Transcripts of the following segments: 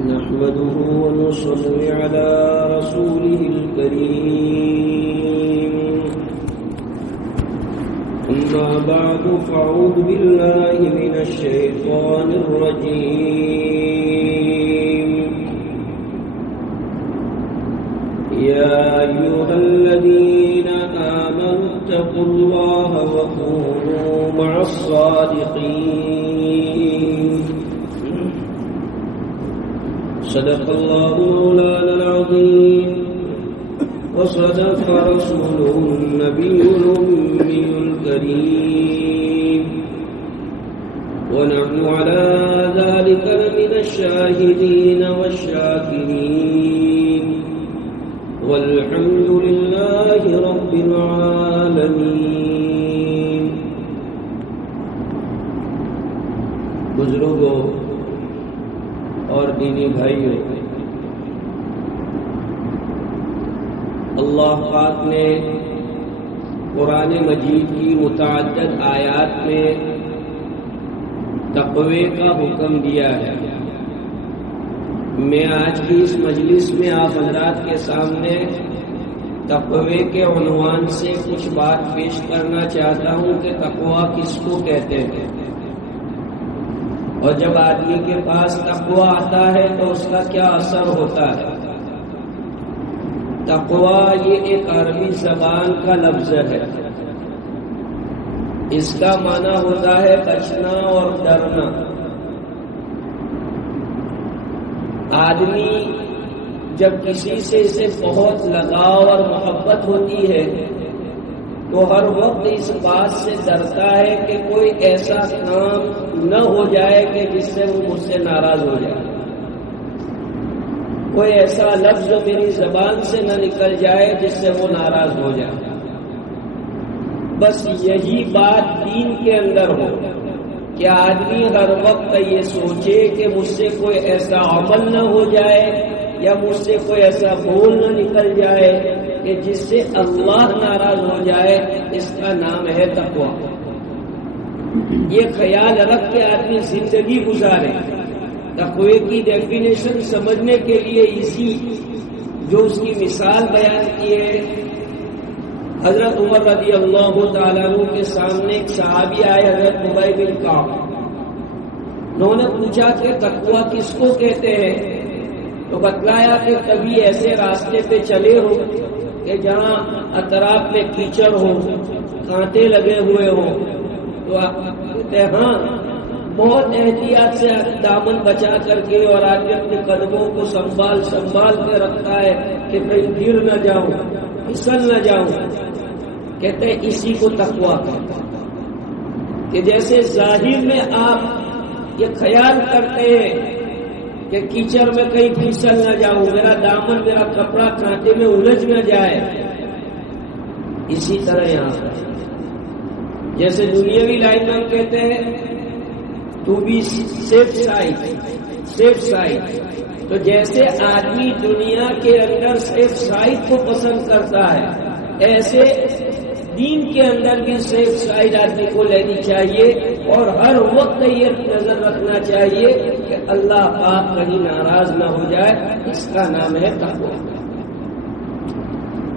نحمده ونصلي على رسوله الكريم أما بعد فأعوذ بالله من الشيطان الرجيم يا أيها الذين آمنوا اتقوا الله وكونوا مع الصادقين صدق الله مولانا العظيم وصدق رسوله النبي الأمي الكريم ونحن على ذلك من الشاهدين والشاكرين والحمد لله رب العالمين. بزرگوں اور دینی بھائیوں، اللہ پاک نے قرآن مجید کی متعدد آیات میں تقوی کا حکم دیا ہے. میں آج کی اس مجلس میں آپ حضرات کے سامنے تقوی کے عنوان سے کچھ بات پیش کرنا چاہتا ہوں کہ تقوی کس کو کہتے ہیں، اور جب آدمی کے پاس تقوی آتا ہے تو اس کا کیا اثر ہوتا ہے. تقوی یہ ایک عربی زبان کا لفظ ہے. اس کا معنی ہوتا ہے بچنا اور ڈرنا. آدمی جب کسی سے اسے بہت لگاؤ اور محبت ہوتی ہے تو ہر وقت اس بات سے ڈرتا ہے کہ کوئی ایسا کام نہ ہو جائے کہ جس سے وہ مجھ سے ناراض ہو جائے، کوئی ایسا لفظ میری زبان سے نہ نکل جائے جس سے وہ ناراض ہو جائے. بس یہی بات دین کے اندر ہو کہ آدمی ہر وقت یہ سوچے کہ مجھ سے کوئی ایسا عمل نہ ہو جائے یا مجھ سے کوئی ایسا بول نہ نکل جائے کہ جس سے اللہ ناراض ہو جائے. اس کا نام ہے تقوی. یہ خیال رکھ کے آدمی زندگی گزارے. تقوی کی ڈیفینیشن سمجھنے کے لیے اسی جو اس کی مثال بیان کی ہے، حضرت عمر رضی اللہ تعالیٰ عنہ کے سامنے ایک صحابی آئے، حضرت ابی بن کعب. انہوں نے پوچھا کہ تقوی کس کو کہتے ہیں؟ تو بتلایا کہ کبھی ایسے راستے پہ چلے ہو کہ جہاں اطراف میں کیچڑ ہو، کانٹے لگے ہوئے ہوں، تو آپ کہتے ہیں ہاں، بہت احتیاط سے دامن بچا کر کے اور آگے اپنے قدموں کو سنبھال کے رکھتا ہے کہ کہیں گر نہ جاؤں، پھسل نہ جاؤں. کہتے ہیں اسی کو تقوی کہتے ہیں کہ جیسے ظاہر میں آپ یہ خیال کرتے ہیں کہ کیچڑ میں کہیں پھسل نہ جاؤں، میرا دامن میرا کپڑا کانٹے میں الجھ نہ جائے، اسی طرح یہاں جیسے دنیاوی لائن میں ہم کہتے ہیں ٹو بی سیف سائڈ، تو جیسے آدمی دنیا کے اندر سیف سائڈ کو پسند کرتا ہے، ایسے دین کے اندر بھی سیف سائڈ آدمی کو لینی چاہیے اور ہر وقت یہ نظر رکھنا چاہیے کہ اللہ پاک کہیں ناراض نہ ہو جائے. اس کا نام ہے تقوی.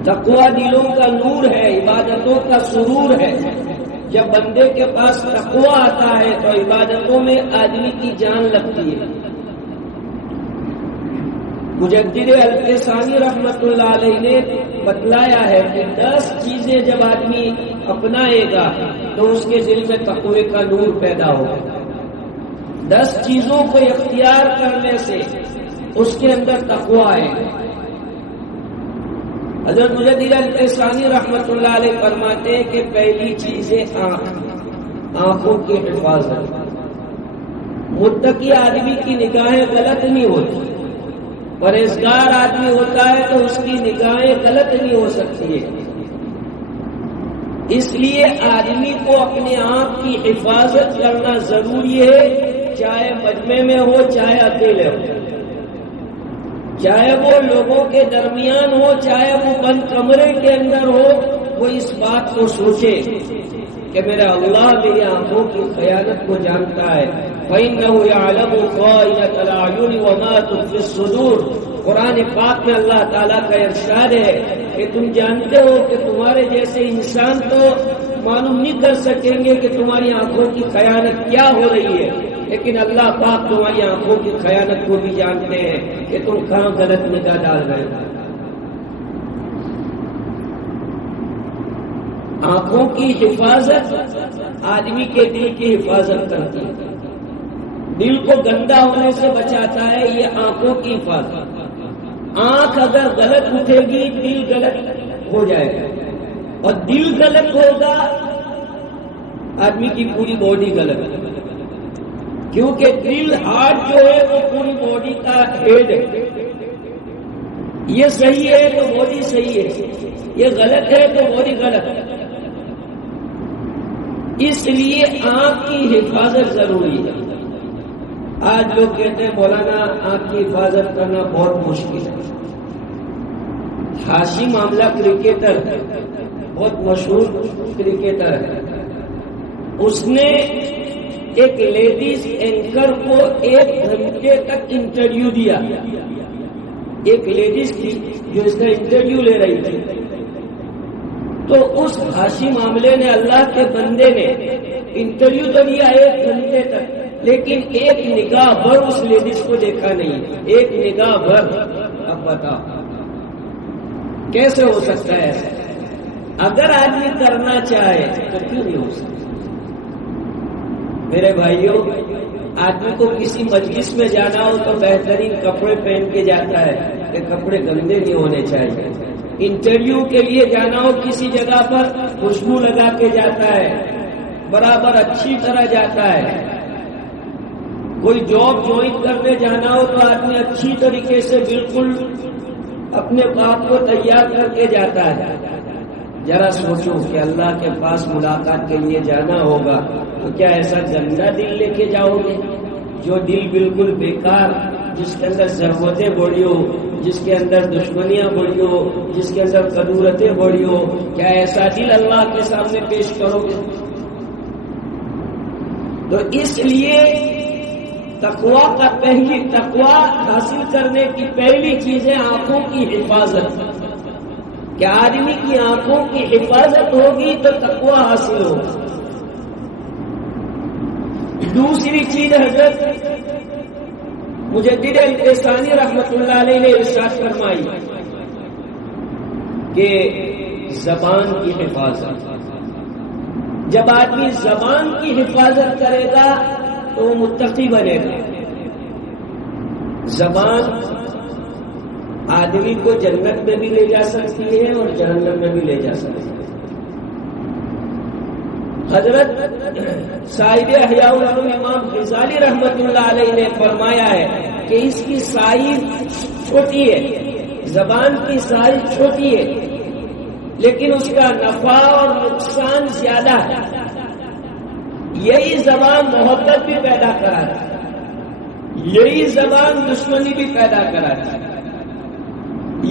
تقوی دلوں کا نور ہے، عبادتوں کا سرور ہے. جب بندے کے پاس تقوی آتا ہے تو عبادتوں میں آدمی کی جان لگتی ہے. مجدد الفسانی رحمت اللہ علیہ نے بتلایا ہے کہ 10 چیزیں جب آدمی اپنائے گا تو اس کے دل میں تقوی کا نور پیدا ہوگا. 10 چیزوں کو اختیار کرنے سے اس کے اندر تقوی آئے گا. حضرت مجدد الفسانی رحمت اللہ علیہ فرماتے ہیں کہ پہلی چیز ہے آنکھوں کی حفاظت. متقی آدمی کی نگاہیں غلط نہیں ہوتی، پرہیزگار آدمی ہوتا ہے تو اس کی نگاہیں غلط نہیں ہو سکتی ہے. اس لیے آدمی کو اپنے آپ کی حفاظت کرنا ضروری ہے، چاہے مجمع میں ہو چاہے اکیلے ہو، چاہے وہ لوگوں کے درمیان ہو چاہے وہ بند کمرے کے اندر ہو. وہ اس بات کو سوچے کہ میرا اللہ میری آنکھوں کی خیانت کو جانتا ہے، فَإِنَّهُ يَعْلَمُ خَائِنَةَ الْأَعْيُنِ وَمَا تُخْفِي الصُّدُورُ۔ قرآن پاک میں اللہ تعالیٰ کا ارشاد ہے کہ تم جانتے ہو کہ تمہارے جیسے انسان تو معلوم نہیں کر سکیں گے کہ تمہاری آنکھوں کی خیانت کیا ہو رہی ہے، لیکن اللہ پاک تمہاری آنکھوں کی خیانت کو بھی جانتے ہیں کہ تم کہاں غلط نگاہ ڈال رہے ہو۔ آنکھوں کی حفاظت آدمی کے دل کی حفاظت کرتی ہے، دل کو گندا ہونے سے بچاتا ہے، یہ آنکھوں کی حفاظت۔ آنکھ اگر غلط اٹھے گی دل غلط ہو جائے گا، اور دل غلط ہوگا آدمی کی پوری باڈی غلط ہے، کیونکہ دل ہارٹ جو ہے وہ پوری باڈی کا ہیڈ ہے۔ یہ صحیح ہے تو باڈی صحیح ہے، یہ غلط ہے تو باڈی غلط ہے۔ اس لیے آنکھ کی حفاظت ضروری ہے۔ آج لوگ کہتے ہیں مولانا آنکھ کی حفاظت کرنا بہت مشکل ہے۔ ہاشم آملہ کرکٹر بہت مشہور کرکٹر ہے، اس نے ایک لیڈیز اینکر کو 1 گھنٹے تک انٹرویو دیا، ایک لیڈیز کی جو اس کا انٹرویو لے رہی تھی، تو اس ہاشم عاملے نے، اللہ کے بندے نے انٹرویو تو دیا 1 گھنٹے تک، لیکن ایک نگاہ بھر اس لیڈیز کو دیکھا نہیں، ایک نگاہ بھر۔ اب بتاؤ کیسے ہو سکتا ہے ایسا؟ اگر آدمی کرنا چاہے تو کیوں نہیں ہو سکتا؟ میرے بھائیوں، آدمی کو کسی مجلس میں جانا ہو تو بہترین کپڑے پہن کے جاتا ہے کہ کپڑے گندے نہیں ہونے چاہیے۔ انٹرویو کے لیے جانا ہو کسی جگہ پر خوشبو لگا کے جاتا ہے، برابر اچھی طرح جاتا ہے۔ کوئی جاب جوائن کرنے جانا ہو تو آدمی اچھی طریقے سے بالکل اپنے آپ کو تیار کر کے جاتا ہے۔ ذرا سوچو کہ اللہ کے پاس ملاقات کے لیے جانا ہوگا تو کیا ایسا گندا دل لے کے جاؤ گے جو دل بالکل بیکار، جس کے اندر ضرورتیں بڑی ہو، جس کے اندر دشمنیاں بڑی ہو، جس کے اندر قدورتیں بڑی ہو؟ کیا ایسا دل اللہ کے سامنے پیش کرو گے؟ تو اس لیے تقویٰ حاصل کرنے کی پہلی چیز ہے آنکھوں کی حفاظت۔ کہ آدمی کی آنکھوں کی حفاظت ہوگی تو تقویٰ حاصل ہوگا۔ دوسری چیز حضرت مجدد الفسانی رحمت اللہ علیہ نے ارشاد فرمائی کہ زبان کی حفاظت۔ جب آدمی زبان کی حفاظت کرے گا تو وہ متقی بنے گا۔ زبان آدمی کو جنت میں بھی لے جا سکتی ہے اور جہنم میں بھی لے جا سکتی ہے۔ حضرت صاحب احیاء العلوم امام غزالی رحمت اللہ علیہ نے فرمایا ہے کہ اس کی سائز چھوٹی ہے، زبان کی سائز چھوٹی ہے، لیکن اس کا نفع اور نقصان زیادہ ہے۔ یہی زبان محبت بھی پیدا کراتی ہے، یہی زبان دشمنی بھی پیدا کراتی ہے،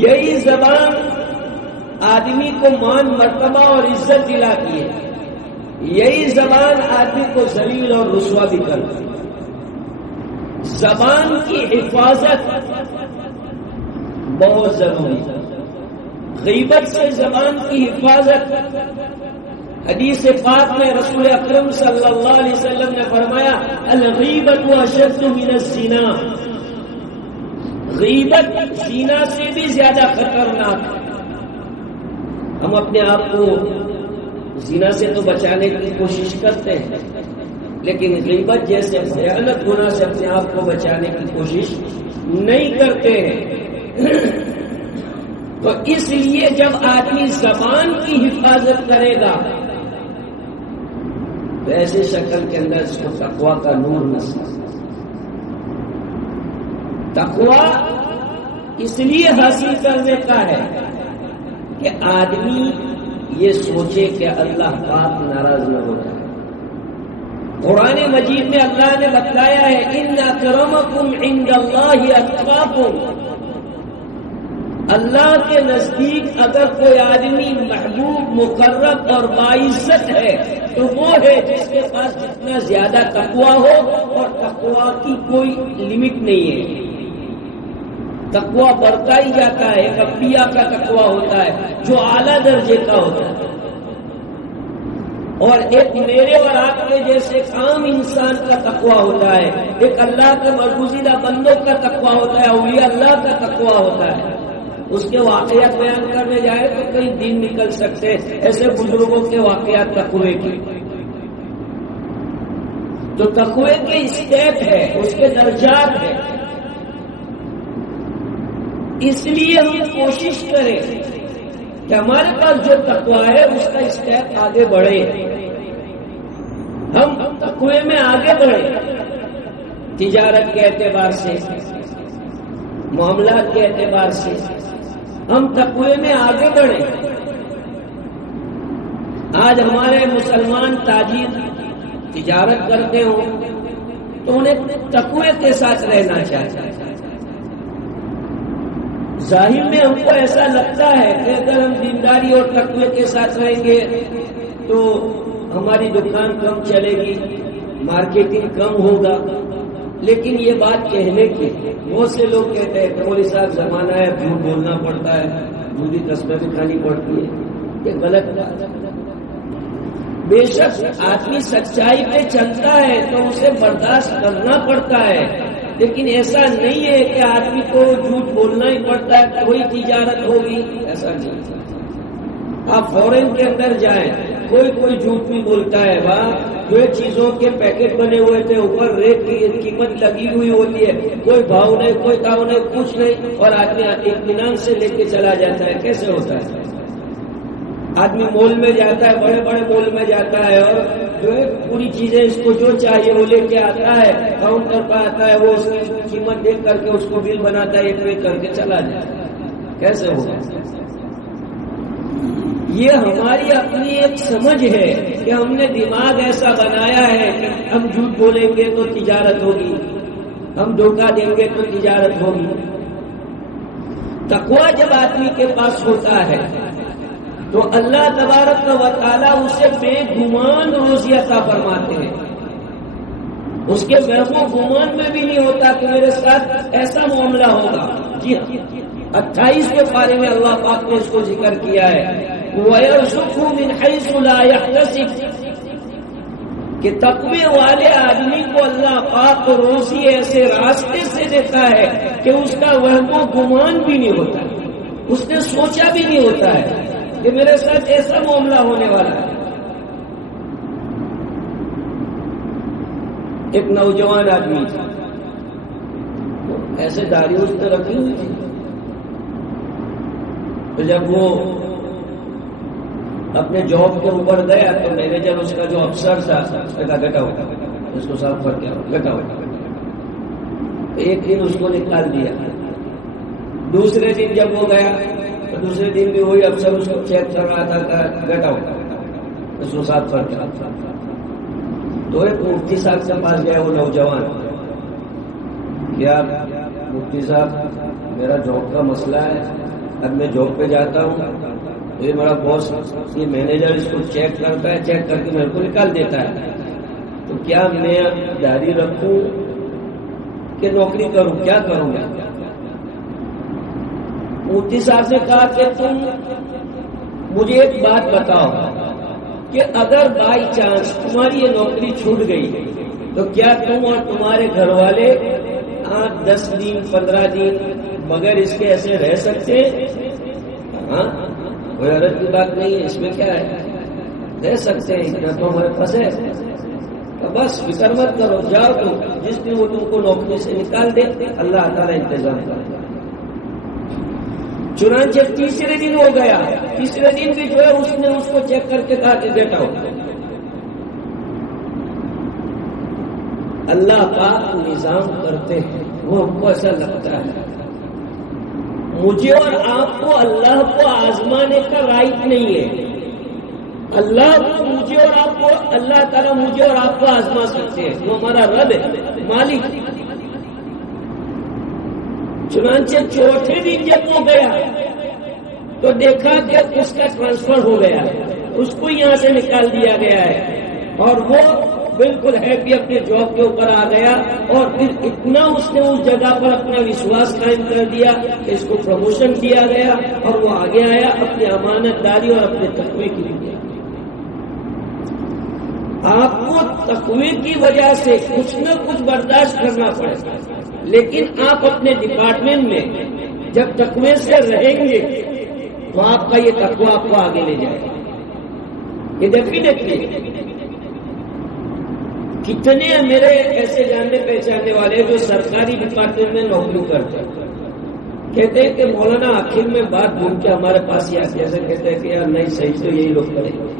یہی زبان آدمی کو مان مرتبہ اور عزت دلاتی ہے، یہی زبان آدمی کو ذلیل اور رسوا بھی کرتی ہے۔ زبان کی حفاظت بہت ضروری ہے۔ غیبت سے زبان کی حفاظت، حدیث پاک میں رسول اکرم صلی اللہ علیہ وسلم نے فرمایا الغیبت اشد من الزنا، غیبت زنا سے بھی زیادہ خطرناک ہے۔ ہم اپنے آپ کو زنا سے تو بچانے کی کوشش کرتے ہیں، لیکن غیبت جیسے بھیانک گناہ سے اپنے آپ کو بچانے کی کوشش نہیں کرتے ہیں۔ تو اس لیے جب آدمی زبان کی حفاظت کرے گا تو ایسے شکل کے اندر اس کو تقویٰ کا نور نصیب۔ تقویٰ اس لیے حاصل کرنے کا ہے کہ آدمی یہ سوچے کہ اللہ پاک ناراض نہ ہو جائے۔ قرآن مجید میں اللہ نے بتلایا ہے ان اکرمکم عند اللہ اتقاکم، اللہ کے نزدیک اگر کوئی آدمی محبوب مقرب اور باعزت ہے تو وہ ہے جس کے پاس جتنا زیادہ تقویٰ ہو، اور تقویٰ کی کوئی لمٹ نہیں ہے، تقویٰ بڑھتا ہی جاتا ہے۔ ایک انبیاء کا تقویٰ ہوتا ہے جو اعلیٰ درجے کا ہوتا ہے، اور ایک میرے اور آپ کے جیسے عام انسان کا تقویٰ ہوتا ہے، ایک اللہ کے برگزیدہ بندوں کا تقویٰ ہوتا ہے، اولیاء اللہ کا تقویٰ ہوتا ہے۔ اس کے واقعات بیان کرنے جائے تو کئی دن نکل سکتے ایسے بزرگوں کے واقعات تقوی کے، تو تقوی کے اسٹیپ ہے، اس کے درجات ہے۔ اس لیے ہم کوشش کریں کہ ہمارے پاس جو تقوی ہے اس کا اسٹیپ آگے بڑھے، ہم تقوی میں آگے بڑھیں، تجارت کے اعتبار سے، معاملات کے اعتبار سے ہم تقوی میں آگے بڑھیں۔ آج ہمارے مسلمان تاجر تجارت کرتے ہوں تو انہیں تقوی کے ساتھ رہنا چاہیے۔ ظاہر میں ہم کو ایسا لگتا ہے کہ اگر ہم دینداری اور تقوی کے ساتھ رہیں گے تو ہماری دکان کم چلے گی، مارکیٹنگ کم ہوگا، لیکن یہ بات کہنے کی بہت سے لوگ کہتے ہیں کہ مولوی صاحب زمانہ ہے، جھوٹ بولنا پڑتا ہے، جھوٹی قسمیں بھی کھانی پڑتی ہے، یہ غلط بات ہے۔ بے شک آدمی سچائی پہ چلتا ہے تو اسے برداشت کرنا پڑتا ہے، لیکن ایسا نہیں ہے کہ آدمی کو جھوٹ بولنا ہی پڑتا ہے کوئی تجارت ہوگی، ایسا نہیں۔ آپ فورن کے اندر جائیں، کوئی جھوٹ نہیں بولتا ہے، وہاں جو چیزوں کے پیکٹ بنے ہوئے تھے اوپر ریٹ کی قیمت لگی ہوئی ہوتی ہے، کوئی بھاؤ نہیں، کوئی داؤ نہیں، کچھ نہیں، اور آدمی اطمینان سے لے کے چلا جاتا ہے۔ کیسے ہوتا ہے؟ آدمی مال میں جاتا ہے، بڑے بڑے مال میں جاتا ہے، اور جو ہے پوری چیزیں اس کو جو چاہیے وہ لے کے آتا ہے، کاؤنٹر پر آتا ہے، وہ اس کی قیمت دیکھ کر کے اس کو بل بناتا ہے، ایک ایک کر کے چلا جاتا ہے۔ کیسے ہوگا؟ یہ ہماری اپنی ایک سمجھ ہے کہ ہم نے دماغ ایسا بنایا ہے کہ ہم جھوٹ بولیں گے تو تجارت ہوگی، ہم دھوکہ دیں گے تو تجارت ہوگی۔ تقویٰ جب آدمی کے پاس ہوتا ہے تو اللہ تبارک و تعالیٰ اسے بے گمان روزی عطا فرماتے ہیں، اس کے وہم و گمان میں بھی نہیں ہوتا کہ میرے ساتھ ایسا معاملہ ہوگا۔ جی ہاں، 28 کے پارے میں اللہ پاک نے اس کو ذکر کیا ہے، وَيَرْزُقْهُ مِنْ حَيْثُ لَا يَحْتَسِبُ، کہ تقوی والے آدمی کو اللہ پاک روزی ایسے راستے سے دیتا ہے کہ اس کا وہم و گمان بھی نہیں ہوتا، اس نے سوچا بھی نہیں ہوتا ہے کہ میرے ساتھ ایسا معاملہ ہونے والا ہے۔ ایک نوجوان آدمی تھا، ایسے داڑھی اس نے رکھی ہوئی تھی، تو جب وہ اپنے جاب کے اوپر گیا تو مینیجر اس کا جو افسر تھا اس نے کہا گٹا ہوتا، اس کو صاف کر کے گٹا ہوتا۔ ایک دن اس کو نکال دیا، دوسرے دن جب وہ گیا تو دوسرے دن بھی وہی افسر اس کو چیک کر رہا تھا، گٹا ہوتا، اس کو صاف کر کے۔ تو ایک مفتی صاحب کے پاس گیا وہ نوجوان، کیا مفتی صاحب میرا جاب کا مسئلہ ہے، اب میں جاب پہ جاتا ہوں، یہ میرا باس یہ مینیجر اس کو چیک کرتا ہے، چیک کر کے میرے کو نکال دیتا ہے، تو کیا میں داڑھی رکھوں کہ نوکری کروں، کیا کروں گا؟ مفتی صاحب نے کہا کہ تم مجھے ایک بات بتاؤ کہ اگر بائی چانس تمہاری یہ نوکری چھوٹ گئی تو کیا تم اور تمہارے گھر والے 10 دن 15 دن بغیر اس کے ایسے رہ سکتے ہیں؟ ہاں، کوئی حرج کی بات نہیں ہے، اس میں کیا ہے، رہ سکتے ہیں، اتنا تو ہمارے پاس ہے، تو بس فکر مت کرو، جاؤ تو جس دن وہ تم کو نوکری سے نکال دے اللہ تعالیٰ انتظام کرے گا۔ چنانچہ تیسرے دن ہو گیا، تیسرے دن بھی جو ہے اس نے اس کو چیک کر کے کہا کہ بیٹا ہو۔ اللہ پاک نظام کرتے ہیں، وہ ہم کو ایسا لگتا ہے، مجھے اور آپ کو اللہ کو آزمانے کا رائٹ نہیں ہے، اللہ کو مجھے اور آپ کو، اللہ تعالیٰ مجھے اور آپ کو آزما سکتے ہیں، وہ ہمارا رب ہے، مالک۔ چنانچہ چوتھے دن جب وہ گیا تو دیکھا کہ اس کا ٹرانسفر ہو گیا، اس کو یہاں سے نکال دیا گیا ہے، اور وہ بالکل ہیپی اپنے جاب کے اوپر آ گیا، اور پھر اتنا اس نے اس جگہ پر اپنا وشواس قائم کر دیا کہ اس کو پروموشن دیا گیا، اور وہ آگے آیا اپنی امانت داری اور اپنے تقوی کے لیے۔ آپ کو تقوی کی وجہ سے کچھ نہ کچھ برداشت کرنا پڑے گا، لیکن آپ اپنے ڈپارٹمنٹ میں جب تقوی سے رہیں گے تو آپ کا یہ تقوی آپ کو آگے لے جائے گا۔ یہ ڈیفینیٹلی کتنے میرے ایسے جاننے پہچاننے والے جو سرکاری ڈپارٹمنٹ میں نوکری کرتے ہیں، کہتے ہیں کہ مولانا آخر میں بات بھول کے ہمارے پاس ہی آتی ہے، ایسا کہتے ہیں کہ یار نہیں صحیح تو یہی لوگ کریں گے۔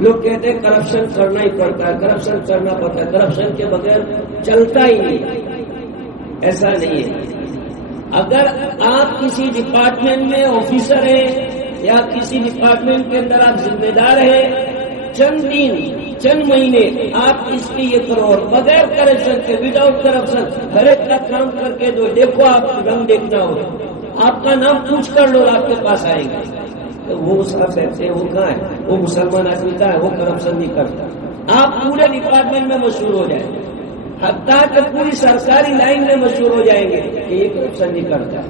لوگ کہتے ہیں کرپشن کرنا ہی پڑتا ہے، کرپشن کرنا پڑتا ہے، کرپشن کے بغیر چلتا ہی نہیں۔ ایسا نہیں ہے۔ اگر آپ کسی ڈپارٹمنٹ میں آفیسر ہیں یا کسی ڈپارٹمنٹ کے اندر آپ ذمہ دار ہیں، چند دن چند مہینے آپ اس کے یہ کرو، اور بغیر کرپشن کے، وداؤٹ کرپشن ہر ایک کا کام کر کے دو، دیکھو آپ رنگ دیکھنا ہو، آپ کا نام پوچھ کر لوگ آپ کے پاس آئیں گے۔ تو وہ صاحب کہتے ہیں وہ کہاں ہے، وہ مسلمان آدمی کا ہے، وہ کرپشن نہیں کرتا۔ آپ پورے ڈپارٹمنٹ میں مشہور ہو جائیں گے، حتیٰ کہ پوری سرکاری لائن میں مشہور ہو جائیں گے کہ یہ کرپشن نہیں کرتا۔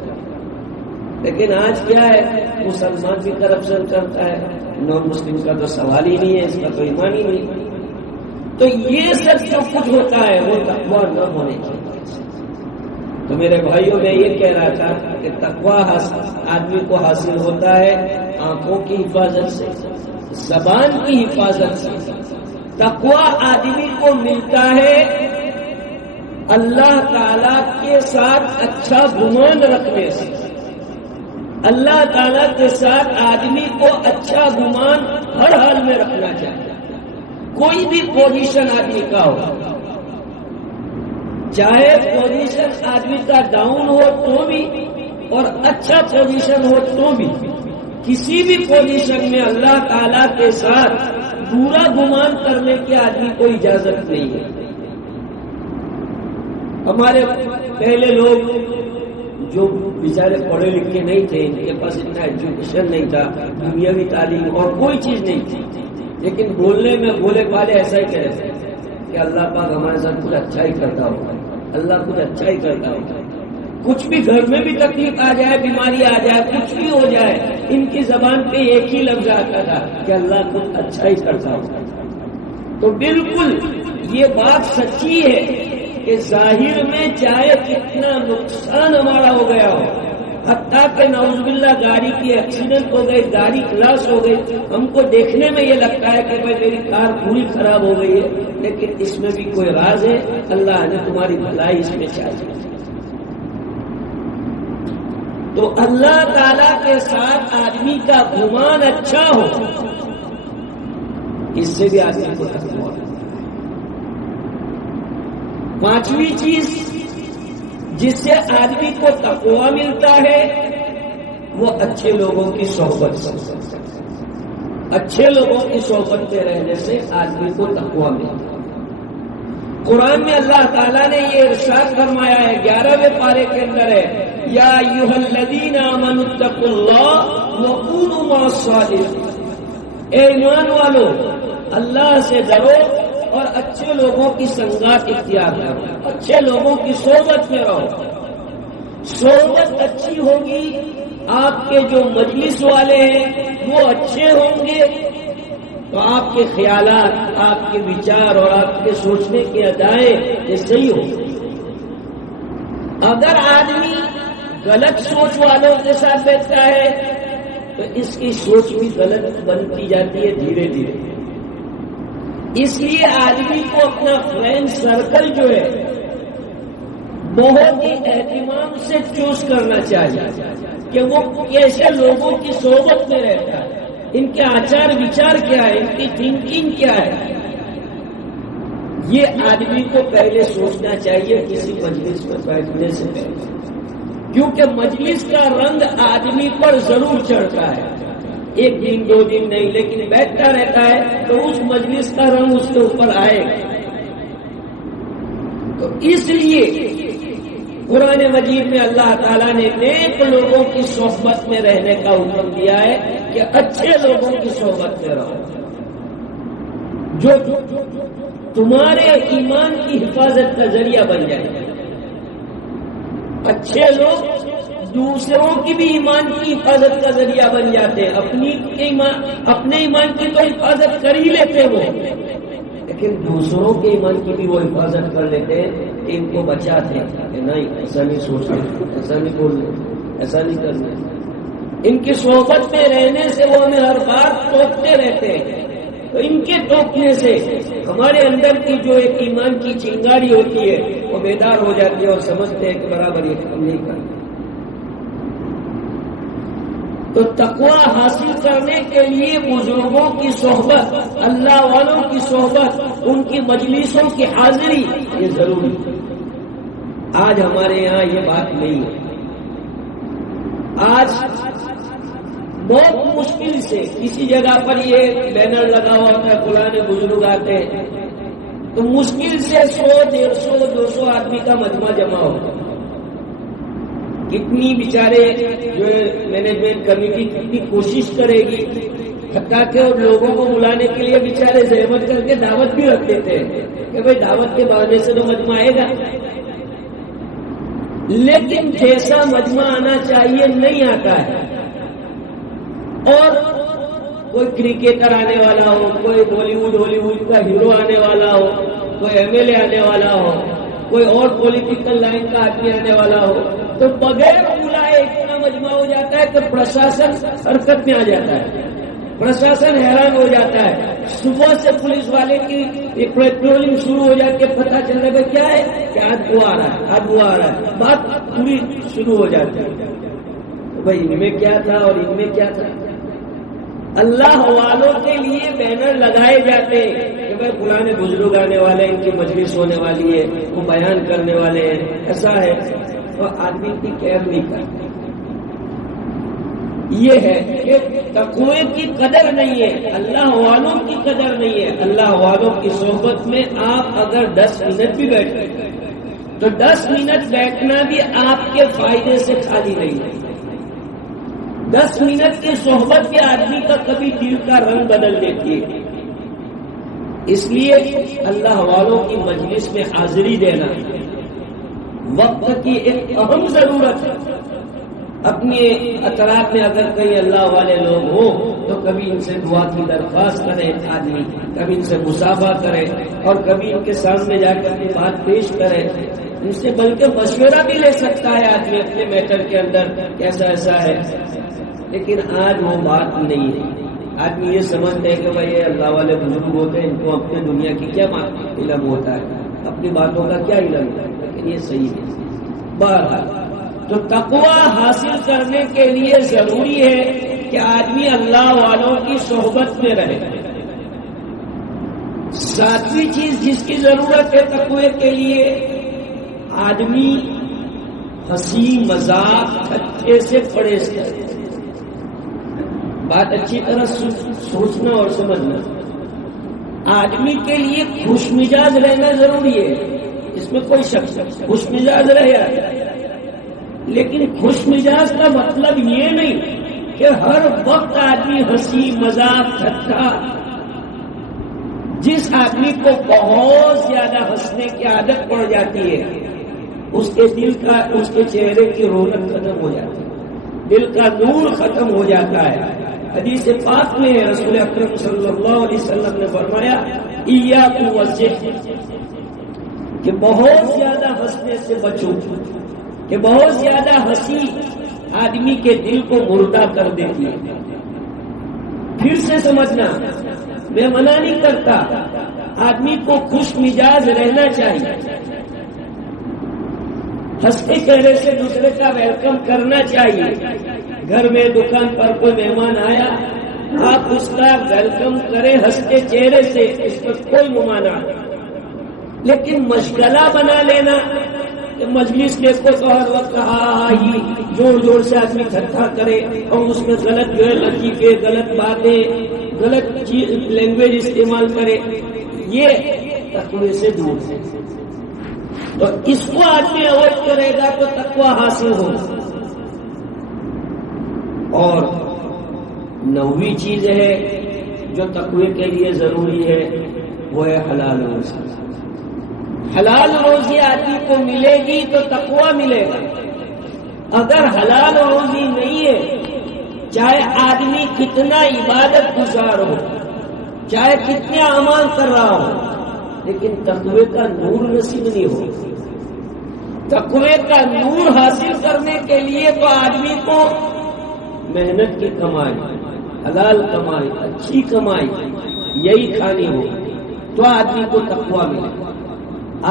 لیکن آج کیا ہے، مسلمان بھی کرپشن کرتا ہے، نان مسلم کا تو سوال ہی نہیں ہے، اس کا تو ایمان ہی نہیں۔ تو یہ سب جو کچھ ہوتا ہے وہ تقویٰ نہ ہونے چاہیے۔ تو میرے بھائیوں میں یہ کہہ رہا تھا کہ تقویٰ آدمی کو حاصل ہوتا ہے آنکھوں کی حفاظت سے، زبان کی حفاظت سے۔ تقویٰ آدمی کو ملتا ہے اللہ تعالی کے ساتھ اچھا گمان رکھنے سے۔ اللہ تعالیٰ کے ساتھ آدمی کو اچھا گمان ہر حال میں رکھنا چاہیے، کوئی بھی پوزیشن آدمی کا ہو، چاہے پوزیشن آدمی کا ڈاؤن ہو تو بھی اور اچھا پوزیشن ہو تو بھی، کسی بھی پوزیشن میں اللہ تعالیٰ کے ساتھ برا گمان کرنے کی آدمی کو اجازت نہیں ہے۔ ہمارے پہلے لوگ جو بیچارے پڑھے لکھے نہیں تھے، ان کے پاس اتنا ایجوکیشن نہیں تھا، دنیاوی تعلیم اور کوئی چیز نہیں تھی، لیکن بولنے میں بولے والے ایسا ہی کہہ رہے تھے کہ اللہ پاک ہمارے ساتھ کچھ اچھا ہی کرتا ہوگا، اللہ کچھ اچھا ہی کرتا ہوگا۔ کچھ بھی گھر میں بھی تکلیف آ جائے، بیماری آ جائے، کچھ بھی ہو جائے، ان کی زبان پہ ایک ہی لفظ آتا تھا کہ اللہ کچھ اچھا ہی کرتا ہوگا۔ تو بالکل یہ بات سچی ہے کہ ظاہر میں چاہے کتنا نقصان ہمارا ہو گیا ہو، حتیٰ کہ نعوذ باللہ گاڑی کی ایکسیڈنٹ ہو گئی، گاڑی کلاس ہو گئی، ہم کو دیکھنے میں یہ لگتا ہے کہ بھائی میری کار پوری خراب ہو گئی ہے، لیکن اس میں بھی کوئی راز ہے، اللہ نے تمہاری بھلائی اس میں چاہیے۔ تو اللہ تعالی کے ساتھ آدمی کا گمان اچھا ہو، اس سے بھی آدمی کو تقویٰ۔ پانچویں چیز جس سے آدمی کو تقویٰ ملتا ہے وہ اچھے لوگوں کی صحبت سے۔ اچھے لوگوں کی صحبت میں رہنے سے آدمی کو تقویٰ ملتا ہے۔ قرآن میں اللہ تعالیٰ نے یہ ارشاد فرمایا ہے، 11ویں پارے کے اندر ہے، یا ایھا الذین آمنوا اتقوا اللہ وکونوا مع الصادقین، اے ایمان والو اللہ سے ڈرو اور اچھے لوگوں کی سنگات اختیار کرو، اچھے لوگوں کی صحبت میں رہو۔ صحبت اچھی ہوگی، آپ کے جو مجلس والے ہیں وہ اچھے ہوں گے تو آپ کے خیالات، آپ کے وچار اور آپ کے سوچنے کے ادائیں یہ صحیح ہوں گے۔ اگر آدمی غلط سوچ والوں کے ساتھ بیٹھتا ہے تو اس کی سوچ بھی غلط بنتی جاتی ہے دھیرے دھیرے۔ اس لیے آدمی کو اپنا فرینڈ سرکل جو ہے بہت ہی اہتمام سے چوز کرنا چاہیے کہ وہ کیسے لوگوں کی صحبت میں رہتا ہے، ان کے آچار وچار کیا ہے، ان کی تھنکنگ کیا ہے، یہ آدمی کو پہلے سوچنا چاہیے کسی مجلس میں بیٹھنے سے پہلے، کیونکہ مجلس کا رنگ آدمی پر ضرور چڑھتا ہے، ایک دن دو دن نہیں، لیکن بیٹھتا رہتا ہے تو اس مجلس کا رنگ اس کے اوپر آئے گا۔ تو اس لیے قرآن مجید میں اللہ تعالیٰ نے نیک لوگوں کی صحبت میں رہنے کا حکم دیا ہے کہ اچھے لوگوں کی صحبت میں رہو، جو تمہارے ایمان کی حفاظت کا ذریعہ بن جائے۔ اچھے لوگ دوسروں کی بھی ایمان کی حفاظت کا ذریعہ بن جاتے ہیں۔ اپنے ایمان کی تو حفاظت کر ہی لیتے وہ، لیکن دوسروں کے ایمان کی بھی وہ حفاظت کر لیتے ہیں کہ ان کو بچاتے ہیں کہ نہیں ایسا نہیں سوچتے، ایسا نہیں بولنے، ایسا نہیں کرنا۔ ان کی صحبت میں رہنے سے وہ ہمیں ہر بار ٹوکتے رہتے ہیں، تو ان کے ٹوکنے سے ہمارے اندر کی جو ایک ایمان کی چنگاری ہوتی ہے وہ بیدار ہو جاتی ہے اور سمجھتے ہیں کہ برابر یہ کام نہیں کرنا۔ تو تقویٰ حاصل کرنے کے لیے بزرگوں کی صحبت، اللہ والوں کی صحبت، ان کی مجلسوں کی حاضری یہ ضروری ہے۔ آج ہمارے یہاں یہ بات نہیں ہے۔ آج بہت مشکل سے کسی جگہ پر یہ بینر لگا ہوا ہوتا ہے فلاں بزرگ آتے ہیں، تو مشکل سے 100 150 200 آدمی کا مجمع جمع ہوتا ہے۔ کتنی بیچارے جو مینجمنٹ کمیٹی کتنی کوشش کرے گی، حتیٰ کہ لوگوں کو بلانے کے لیے بیچارے زحمت کر کے دعوت بھی رکھ دیتے ہیں کہ بھائی دعوت کے بہانے سے تو مجمع آئے گا، لیکن جیسا مجمع آنا چاہیے نہیں آتا ہے۔ اور کوئی کرکٹر آنے والا ہو، کوئی بالی ووڈ ہالی ووڈ کا ہیرو آنے والا ہو، کوئی MLA آنے والا ہو، کوئی اور پولیٹیکل لائن کا آدمی آنے والا ہو، تو بغیر بلائے اتنا مجمع ہو جاتا ہے کہ پرشاسن حرکت میں آ جاتا ہے، پرشاسن حیران ہو جاتا ہے۔ صبح سے پولیس والے کی پیٹرولنگ شروع ہو جاتی ہے، پتہ چل رہا ہے کیا ہے کہ آج وہ آ رہا ہے، آج وہ آ رہا ہے، بات پوری شروع ہو جاتی ہے۔ بھائی ان میں کیا تھا اور ان میں کیا تھا؟ اللہ والوں کے لیے بینر لگائے جاتے کہ بھائی فلاں بزرگ آنے والے ہیں، ان کی مجلس ہونے والی ہے، وہ بیان کرنے والے ہیں، ایسا ہے، تو آدمی کی کیئر نہیں کرتا۔ یہ ہے کہ تقوی کی قدر نہیں ہے، اللہ والوں کی قدر نہیں ہے۔ اللہ والوں کی صحبت میں آپ اگر 10 منٹ بھی بیٹھے تو 10 منٹ بیٹھنا بھی آپ کے فائدے سے خالی نہیں ہے۔ 10 منٹ کی صحبت بھی آدمی کا کبھی دل کا رنگ بدل دیتی ہے۔ اس لیے اللہ والوں کی مجلس میں حاضری دینا وقت کی ایک اہم ضرورت ہے۔ اپنے اطراف میں اگر کئی اللہ والے لوگ ہوں تو کبھی ان سے دعا کی درخواست کرے آدمی، کبھی ان سے مصافحہ کرے، اور کبھی ان کے سامنے جا کر اپنی بات پیش کرے، ان سے بلکہ مشورہ بھی لے سکتا ہے آدمی اپنے میٹر کے اندر کیسا ایسا ہے۔ لیکن آج وہ بات نہیں ہے۔ آدمی یہ سمجھتے ہیں کہ بھائی یہ اللہ والے بزرگ ہوتے ہیں، ان کو اپنے دنیا کی کیا علم ہوتا ہے، اپنی باتوں کا کیا علم ہے، لیکن یہ صحیح ہے۔ بہرحال تو تقوی حاصل کرنے کے لیے ضروری ہے کہ آدمی اللہ والوں کی صحبت میں رہے۔ ساتویں چیز جس کی ضرورت ہے تقوی کے لیے، آدمی ہنسی مذاق اچھے سے پرہیز کرے۔ بات اچھی طرح سوچنا اور سمجھنا۔ آدمی کے لیے خوش مزاج رہنا ضروری ہے، اس میں کوئی شک نہیں، خوش مزاج رہے، لیکن خوش مزاج کا مطلب یہ نہیں کہ ہر وقت آدمی ہنسی مذاق ٹھٹا۔ جس آدمی کو بہت زیادہ ہنسنے کی عادت پڑ جاتی ہے، اس کے دل کا، اس کے چہرے کی رونق ختم ہو جاتی ہے، دل کا نور ختم ہو جاتا ہے۔ حدیث پاک میں رسول اکرم صلی اللہ علیہ وسلم نے فرمایا ایاکم والضحک، کہ بہت زیادہ ہنسنے سے بچو، کہ بہت زیادہ ہنسی آدمی کے دل کو مردہ کر دیتی ہے۔ پھر سے سمجھنا، میں منع نہیں کرتا، آدمی کو خوش مزاج رہنا چاہیے، ہنستے چہرے سے دوسرے کا ویلکم کرنا چاہیے۔ گھر میں دکان پر کوئی مہمان آیا، آپ اس کا ویلکم کریں ہنستے چہرے سے، اس پر کوئی ممانعت نہیں، لیکن مشغلہ بنا لینا کہ مجلس دیکھو تو ہر وقت ہی زور زور سے آدمی ٹھٹھا کرے اور اس میں غلط جو ہے لطیفے، غلط باتیں، غلط لینگویج استعمال کرے، یہ تقوی سے دور ہے۔ تو اس کو آدمی اوائڈ کرے گا تو تقویٰ حاصل ہوگا. اور 9ویں چیز ہے جو تقوی کے لیے ضروری ہے وہ ہے حلال روزی. حلال روزی آدمی کو ملے گی تو تقوی ملے گا. اگر حلال روزی نہیں ہے، چاہے آدمی کتنا عبادت گزار ہو، چاہے کتنے اعمال کر رہا ہو، لیکن تقوی کا نور نصیب نہیں ہو. تقوی کا نور حاصل کرنے کے لیے تو آدمی کو محنت کی کمائی، حلال کمائی، اچھی کمائی یہی کھانی ہو تو آدمی کو تقویٰ ملے.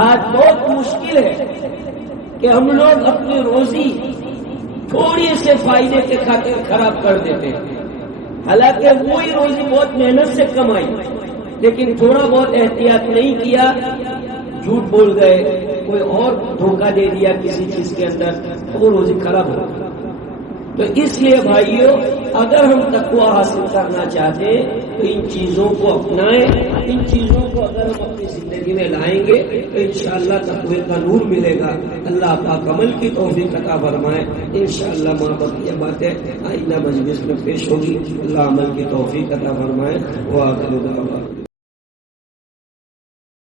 آج بہت مشکل ہے کہ ہم لوگ اپنی روزی تھوڑی سے فائدے کے خاطر خراب کر دیتے ہیں. حالانکہ وہی روزی بہت محنت سے کمائی، لیکن تھوڑا بہت احتیاط نہیں کیا، جھوٹ بول گئے، کوئی اور دھوکہ دے دیا کسی چیز کے اندر، تو وہ روزی خراب ہو. تو اس لیے بھائیوں، اگر ہم تقویٰ حاصل کرنا چاہتے ہیں تو ان چیزوں کو اپنائیں. ان چیزوں کو اگر ہم اپنی زندگی میں لائیں گے تو انشاءاللہ تقوی کا نور ملے گا. اللہ پاک عمل کی توفیق عطا فرمائے. انشاءاللہ محبت یہ باتیں آئندہ مجلس میں پیش ہوگی. اللہ عمل کی توفیق عطا فرمائے. وآخر دعوانا